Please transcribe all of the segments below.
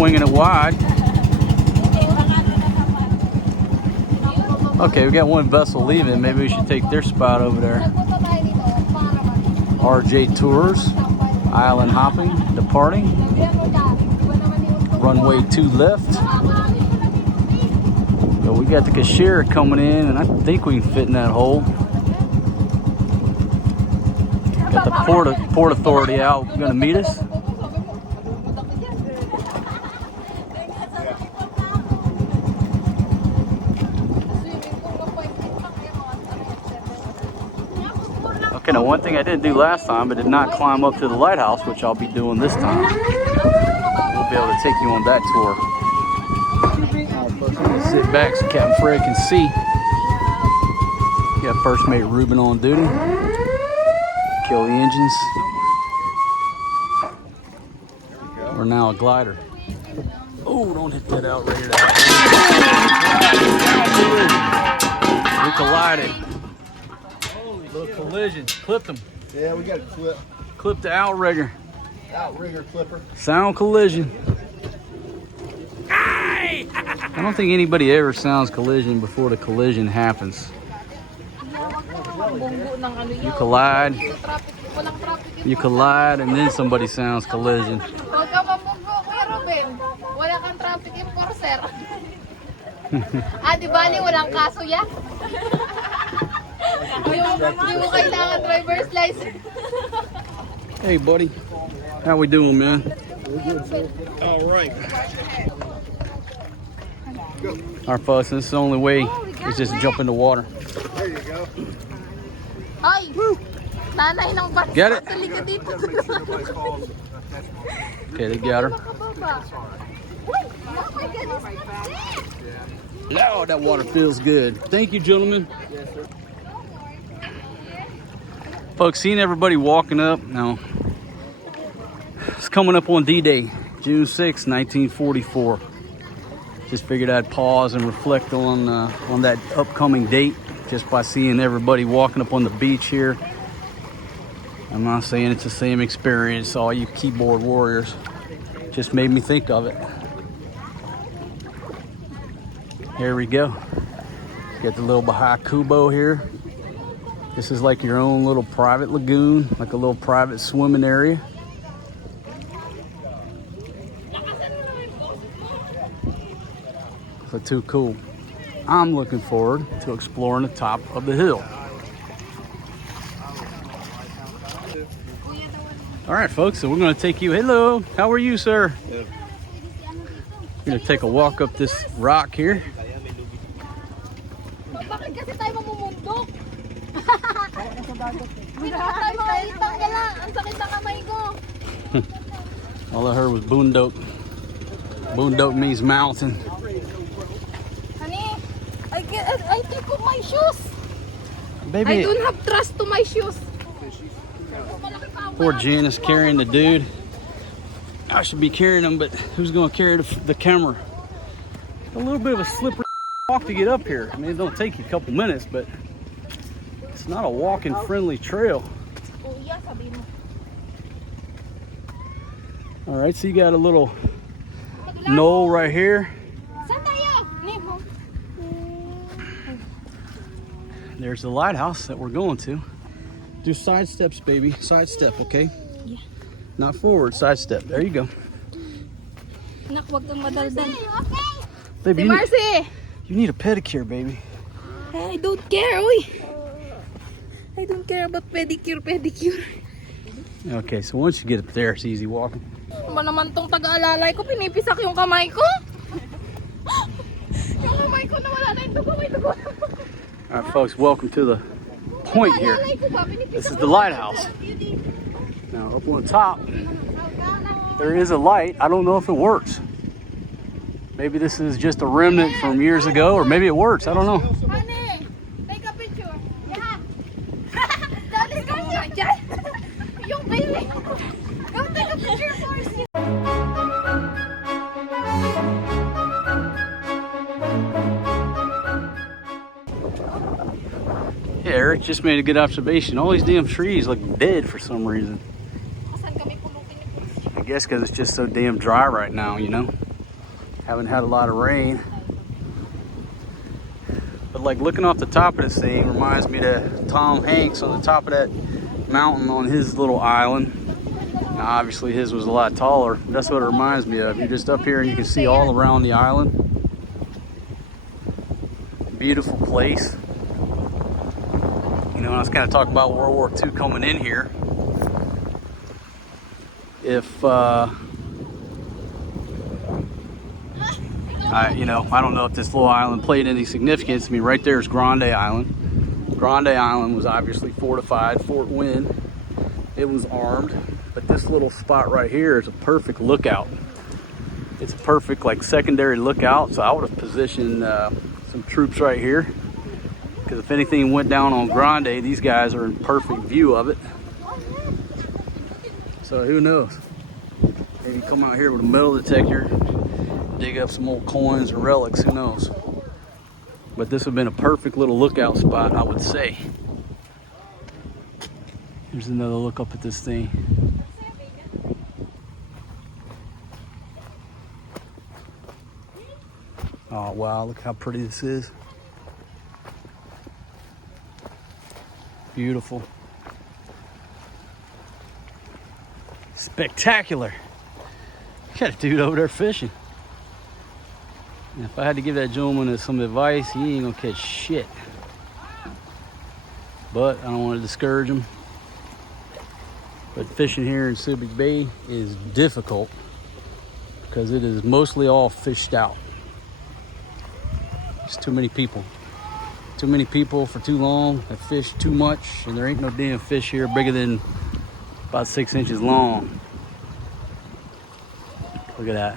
swinging it wide. Okay, we got one vessel leaving. Maybe we should take their spot over there. RJ Tours, island hopping, departing. Runway 2 left. So we got the cashier coming in, and I think we can fit in that hole. Got the port authority out, gonna meet us. Okay, now one thing I didn't do last time, I did not climb up to the lighthouse, which I'll be doing this time. We'll be able to take you on that tour. Sit back so Captain Fred can see. Got First Mate Ruben on duty. Kill the engines. We're now a glider. Oh, don't hit that outrigger. We collided. Little collision. Clipped them. Yeah, we got a clip. Clipped the outrigger. Outrigger clipper. Sound collision. I don't think anybody ever sounds collision before the collision happens. You collide, and then somebody sounds collision. Di bali, walang kaso yan? Hindi mo kailangan driver's license. Hey, buddy. How we doing, man? All right. All right, folks, this is the only way is just to jump in the water. There you go. Ay, nanay ng bata. Get it? Halika dito. Okay, they got her. Oh, that water feels good. Thank you, gentlemen. Folks, seeing everybody walking up now. It's coming up on D-Day, June 6, 1944. Just figured I'd pause and reflect on that upcoming date just by seeing everybody walking up on the beach here. I'm not saying it's the same experience, all you keyboard warriors. Just made me think of it. Here we go. Got the little Baja Kubo here. This is like your own little private lagoon, like a little private swimming area. So too cool. I'm looking forward to exploring the top of the hill. All right, folks, so we're going to take you. Hello, how are you, sir? Good. We're going to take a walk up this rock here. Bakit kasi tayo mamumundok? Hindi naman tayo makalitang gala. Ang sakit ng kamay ko. All I heard was boondoke. Boondoke means mountain. Honey, I take off my shoes. Baby, I don't have trust to my shoes. poor Janice carrying the dude. I should be carrying him, but who's going to carry the camera? A little bit of a slippery walk to get up here. I mean, it don't take you a couple minutes, but it's not a walking friendly trail. All right, so you got a little knoll right here. There's the lighthouse that we're going to. Do side steps, baby. Side step, okay? Yeah. Not forward, side step. There you go. Nak, wag kang madaldal. Baby, you need a pedicure, baby. I don't care, oy. I don't care about pedicure. Okay, so once you get up there, it's easy walking. Ano naman tong taga-alalay ko? Pinipisak yung kamay ko. Yung kamay ko nawala na yung dugo. All right, folks, welcome to the point here. This is the lighthouse. Now, up on top, there is a light. I don't know if it works. Maybe this is just a remnant from years ago, or maybe it works. I don't know. Honey, take a picture. Yeah. Dali ka siya dyan. Yung baby. Go take a picture for us. Yeah, Eric just made a good observation. All these damn trees look dead for some reason. I guess because it's just so damn dry right now, you know. Haven't had a lot of rain. But like looking off the top of this thing reminds me to Tom Hanks on the top of that mountain on his little island. Now obviously his was a lot taller. That's what it reminds me of. You're just up here and you can see all around the island. Beautiful place. You know, I was kind of talking about World War II coming in here. If I don't know if this little island played any significance. I mean, right there is Grande Island. Grande Island was obviously fortified, Fort Wynn. It was armed, but this little spot right here is a perfect lookout. It's a perfect like secondary lookout, so I would have positioned some troops right here, because if anything went down on Grande, these guys are in perfect view of it. So who knows? Maybe come out here with a metal detector, dig up some old coins or relics, who knows? But this would have been a perfect little lookout spot, I would say. Here's another look up at this thing. Oh wow, look how pretty this is. Beautiful. Spectacular. Got a dude over there fishing. And if I had to give that gentleman some advice, he ain't gonna catch shit. But I don't want to discourage him. But fishing here in Subic Bay is difficult because it is mostly all fished out. It's too many people. Too many people for too long. They fish too much, and there ain't no damn fish here bigger than about 6 inches long. Look at that.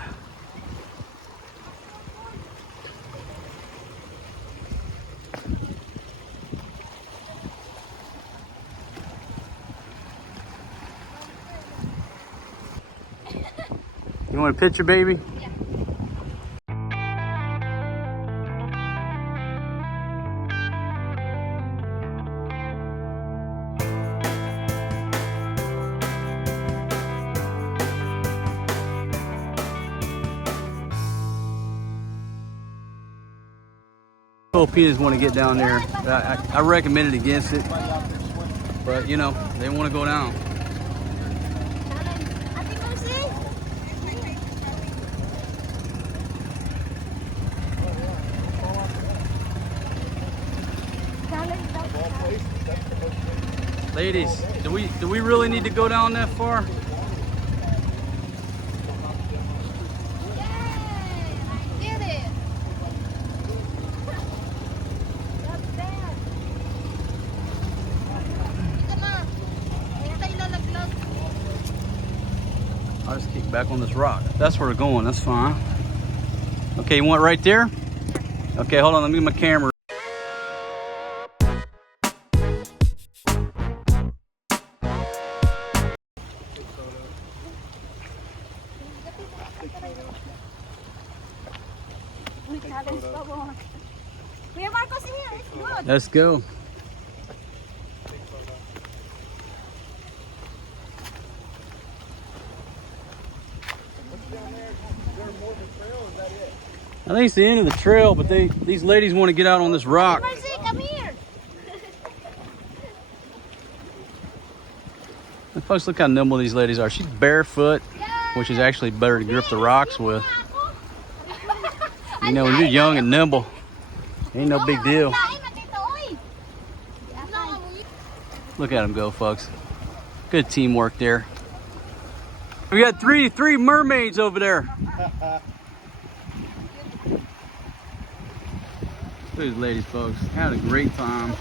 You want a picture, baby? Yeah. Filipinos want to get down there. I recommended against it, but you know, they want to go down. Ladies, do we really need to go down that far? I'll just kick back on this rock. That's where we're going, that's fine. Okay, you want it right there? Okay, hold on, let me get my camera. Let's go. I think it's the end of the trail, but these ladies want to get out on this rock. Mercy, come here. And folks, look how nimble these ladies are. She's barefoot, which is actually better to grip the rocks with. You know, when you're young and nimble, ain't no big deal. Look at them go, folks. Good teamwork there. We got three mermaids over there. Look at these ladies, folks. Having a great time.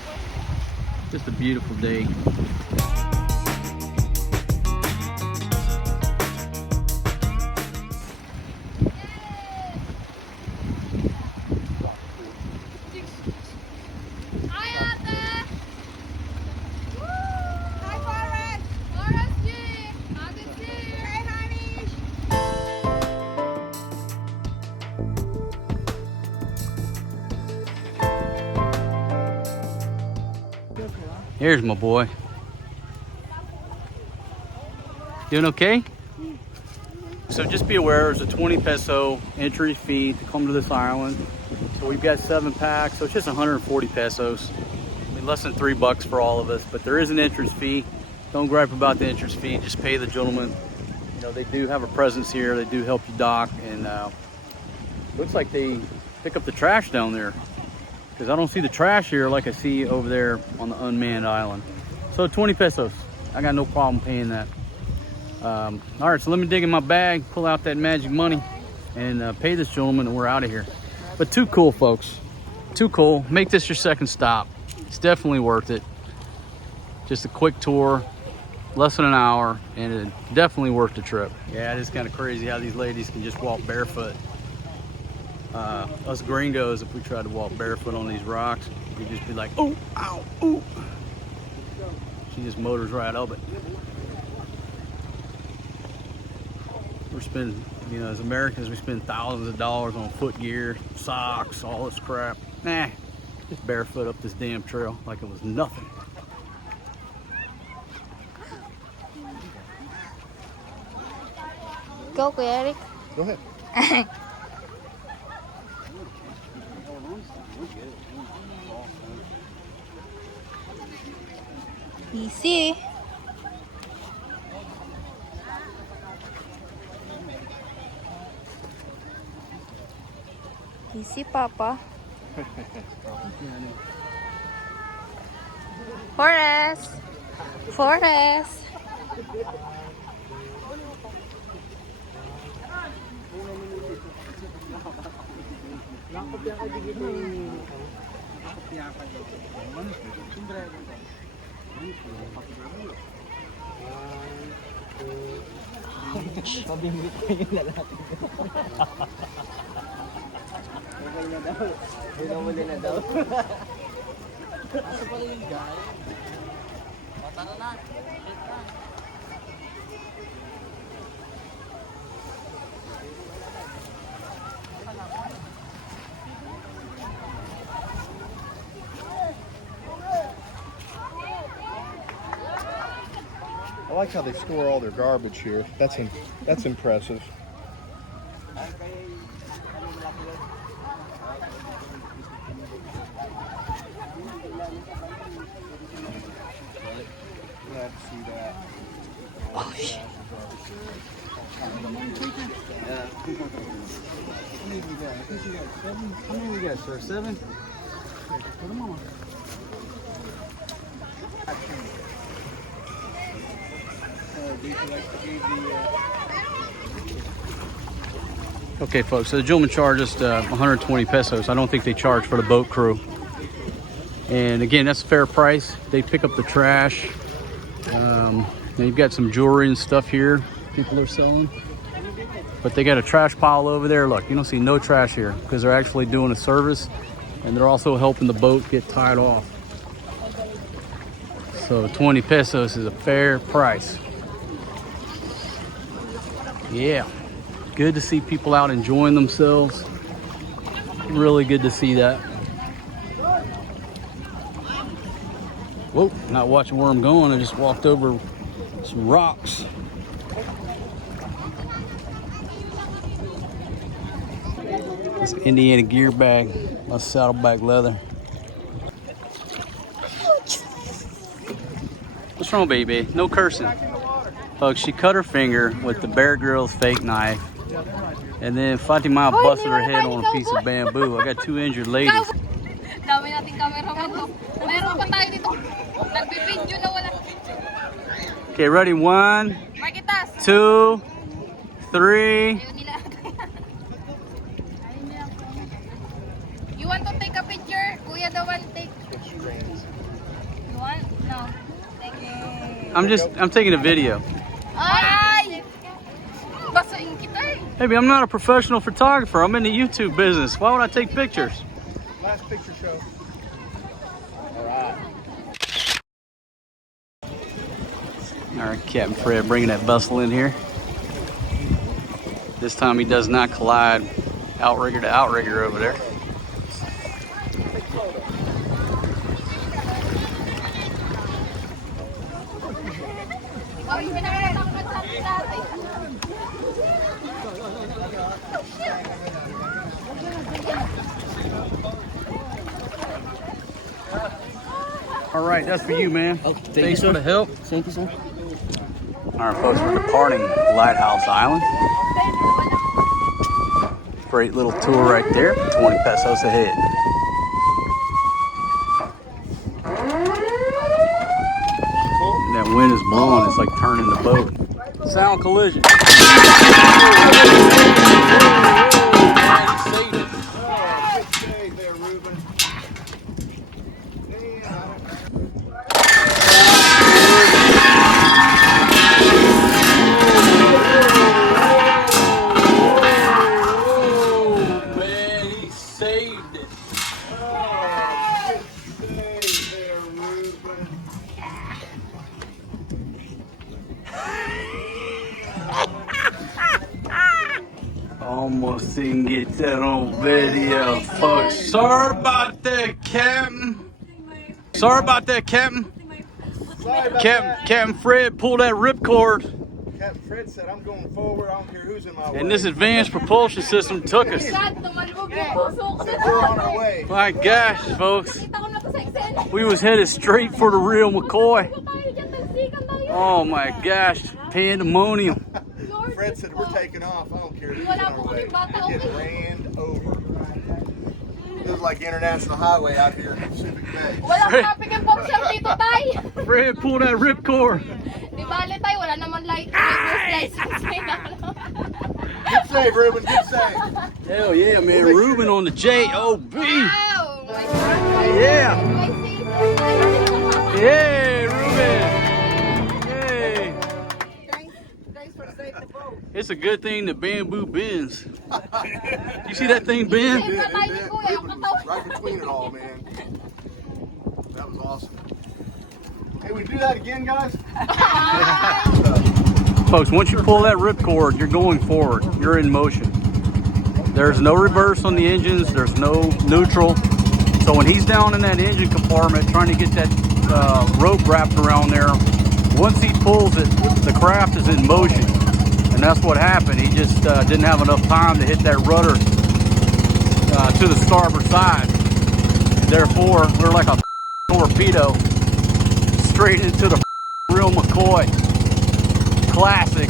Just a beautiful day. Here's my boy. Doing okay? So just be aware, there's a 20 peso entry fee to come to this island. So we've got 7 packs, so it's just 140 pesos. I mean, less than $3 for all of us, but there is an entrance fee. Don't gripe about the entrance fee, just pay the gentleman. You know, they do have a presence here, they do help you dock, and looks like they pick up the trash down there, because I don't see the trash here like I see over there on the unmanned island. So 20 pesos, I got no problem paying that. All right, so let me dig in my bag, pull out that magic money, and pay this gentleman, and we're out of here. But too cool, folks. Too cool. Make this your second stop. It's definitely worth it. Just a quick tour, less than an hour, and it definitely worth the trip. Yeah, it is kind of crazy how these ladies can just walk barefoot. Us gringos, if we tried to walk barefoot on these rocks, we'd just be like, oh, ow, ooh. She just motors right up it. We're spending, you know, as Americans, we spend thousands of dollars on foot gear, socks, all this crap. Nah, just barefoot up this damn trail like it was nothing. Go, Eric. Go ahead. Easy. Easy, Papa. Forest. Forest. Pabimit ko yung lalaki ko. Binamuli na daw. Asa pala yung guy? Tara na. I like how they store all their garbage here. That's impressive. Glad to see that. Oh, shit. How many we got, sir? 7? Put them on. Okay, folks, so the gentleman charged us 120 pesos. I don't think they charge for the boat crew. And again, that's a fair price. They pick up the trash. Now you've got some jewelry and stuff here people are selling. But they got a trash pile over there. Look, you don't see no trash here because they're actually doing a service. And they're also helping the boat get tied off. So 20 pesos is a fair price. Yeah, good to see people out enjoying themselves. Really good to see that. Whoa, not watching where I'm going. I just walked over some rocks. This Indiana gear bag, my saddleback leather. What's wrong, baby? No cursing. Folks, she cut her finger with the Bear Grylls fake knife, and then Fatima busted her head on a piece of bamboo. I got 2 injured ladies. Dami nating cameraman. Meron pa tayo dito. Nagbibideo na wala. Okay, ready? 1, Markitas. 2, 3. You want to take a picture? Kuya the one take. You want? No. Thank you. I'm taking a video. Ay! Basahin kita eh. Baby, I'm not a professional photographer. I'm in the YouTube business. Why would I take pictures? Last picture show. All right, Captain Fred bringing that vessel in here. This time he does not collide outrigger to outrigger over there. right, that's for you, man. Oh, thank Thanks you, for sir. the help. Thank you, sir. All right, folks, we're departing Lighthouse Island. Great little tour right there. 20 pesos a head. That wind is blowing. It's like turning the boat. Sound collision. Hey there, Ruben. Oh, man, he saved it. Hey there, Ruben. Almost didn't get that on video, folks. Sorry about that, Captain. Sorry about that, Captain. Sorry about that. Captain Fred pulled that ripcord, Captain Fred said, I'm going forward. I don't care who's in my way. and this advanced propulsion system took us. God, tumalbog yung puso ko. Said, we're on our way. My gosh, folks. Kita ko na to sa Excel. We was headed straight for the real McCoy. Tayo dyan, talsikan tayo. Oh my gosh, pandemonium. Lord, Fred said, we're taking off. I don't care who's in Wala our po way. kaming bata, We're getting okay? ran over. This is like International Highway out here in Subic Bay. Walang traffic and function dito, tay. Fred pulled that ripcord. Di bale, tay, wala naman license. Good save, Ruben. Good save. Hell yeah, man. Ruben on the J-O-B. Wow, my God. Yeah. My safe. Hey, Ruben. Hey. Thanks for saving the boat. It's a good thing the bamboo bends. You see that thing bend? Ruben was right between it all, man. That was awesome. Hey, we do that again, guys? Folks, once you pull that ripcord, you're going forward. You're in motion. There's no reverse on the engines. There's no neutral. So when he's down in that engine compartment trying to get that rope wrapped around there, once he pulls it, the craft is in motion. And that's what happened. He just didn't have enough time to hit that rudder to the starboard side. Therefore, we're like a torpedo straight into the real McCoy. Classic.